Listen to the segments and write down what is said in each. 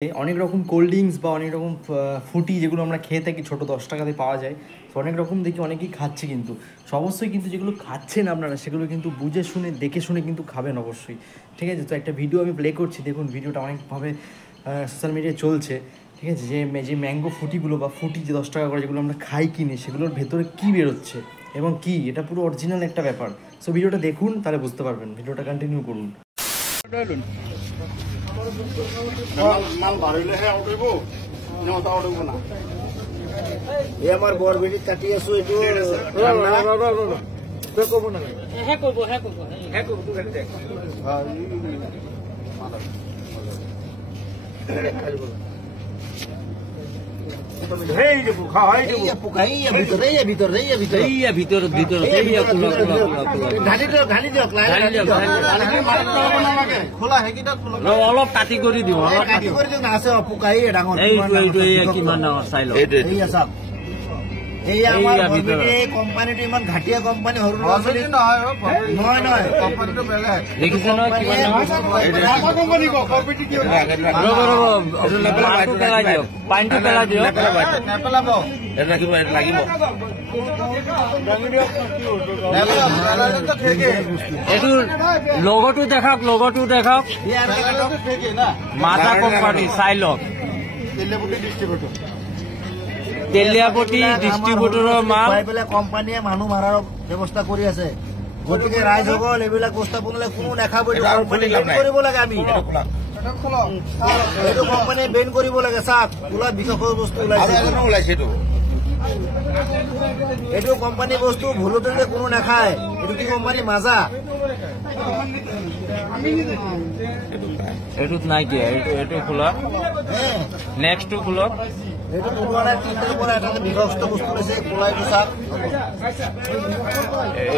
অনেক রকম cold drinks বা অনেক রকম ফুটি যেগুলো আমরা খেয়ে থাকি ছোটো 10 টাকাতে পাওয়া যায়। তো অনেক রকম দেখি অনেকেই খাচ্ছে, কিন্তু অবশ্যই কিন্তু যেগুলো খাচ্ছেন আপনারা সেগুলো কিন্তু বুঝে শুনে দেখে শুনে কিন্তু খাবেন অবশ্যই, ঠিক আছে? তো একটা ভিডিও আমি প্লে করছি, দেখুন ভিডিওটা অনেকভাবে সোশ্যাল মিডিয়ায় চলছে, ঠিক আছে? যে ম্যাঙ্গো ফুটিগুলো বা ফুটি যে 10 টাকা করে যেগুলো আমরা খাই কিনে, সেগুলোর ভেতরে কী বেরোচ্ছে এবং কি এটা পুরো অরিজিনাল একটা ব্যাপার। সো ভিডিওটা দেখুন, তাহলে বুঝতে পারবেন। ভিডিওটা কন্টিনিউ করুন। আমার বরবেটি কাটি আছো এইটো অলপ কাটি কৰি দিওঁ আছে পোকাই ডাঙৰ কিমান ডাঙৰ চাই লওঁ। কোম্পানীটো ইমান ঘাটিয়া কোম্পানী, সৰু ল'ৰা ছোৱালী নহয় নহয়, কোম্পানীটো বেলেগ। দেখিছে নহয় কিমান পেলাই দিয়ক, পানীটো পেলাই দিয়ক, নেপেলাব লাগিব লাগিব। এইটো লগতো দেখাওক, লগতো দেখাওক, মাথা কোম্পানী চাই লওক। তেলিয়াপতি ডিষ্ট্ৰিবিউটৰৰ মাল কোম্পানীয়ে মানুহ মাৰাৰ ব্যৱস্থা কৰি আছে। গতিকে ৰাইজসকল এইবিলাক বস্তু বনালে কোনো নাখাব, কৰিব লাগে। আমি এইটো কোম্পানীয়ে বেন কৰিব লাগে। চাওক ওলা বিষাক্ত বস্তু ওলাইছে, এইটো কোম্পানী বস্তু ভুলতে কোনো নাখায়। এইটো কি কোম্পানী? মাজা। এইটোত নাই কি, এইটো খোলা, নেক্সটটো খোলক। এইটো পৰা এটা বিষাক্ত বস্তু লৈছে, কোলাইটো চাওক।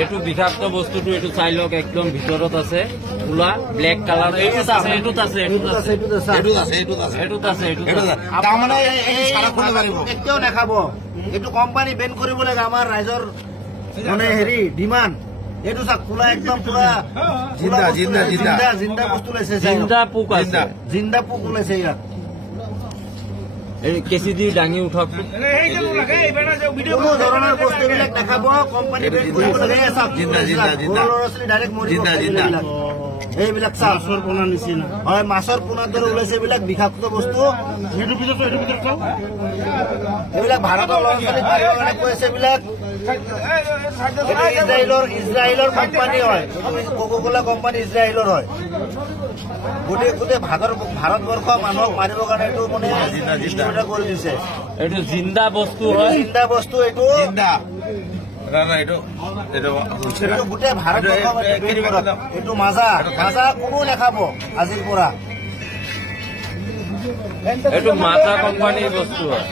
এইটো বিষাক্ত বস্তুটো এইটো চাই লওক, একদম ভিতৰত আছে কোলা ব্লেক কালাৰ। এইটোত আছে, এইটোত আছে, এইটোত আছে। তাৰমানে কেতিয়াও নাখাব। এইটো কোম্পানী বেন কৰিব লাগে। আমাৰ ৰাইজৰ মানে ডিমাণ্ড। এইটো চাওক কোলা, একদম পুৰা জিন্দা বস্তু ওলাইছে, জিন্দা পোক আছে, জিন্দা পোক ওলাইছে ইয়াত। কেঁচি দি দাঙি উঠক। কোনো ধৰণৰ বস্তুবিলাক নাখাব, কোম্পানী বেন কৰিব লাগে। ল'ৰা ছোৱালী ডাইৰেক্ট মৰিব এইবিলাক। মাছৰ পোনাৰ নিচিনা হয়, মাছৰ পোনাৰ দৰে ওলাইছে এইবিলাক বিষাক্ত বস্তু। এইবিলাক ভাৰতৰ ল'ৰা ছোৱালী পাৰিবৰ কাৰণে কৈ আছে। এইবিলাক ইজৰাইলৰ কোম্পানী হয়, কোকা-কোলা কোম্পানী ইজৰাইলৰ হয়। গোটেই ভাৰতবৰ্ষ মানুহক মাৰিবৰ কাৰণে এইটো মানে কৰি দিছে। এইটো জিন্দা বস্তু হয়, জিন্দা বস্তু। এইটো গোটেই ভাৰতবৰ্ষ এইটো মাজা কোনো নাখাব আজিৰ পৰা। এইটো মাতা কোম্পানীৰ বস্তু হয়।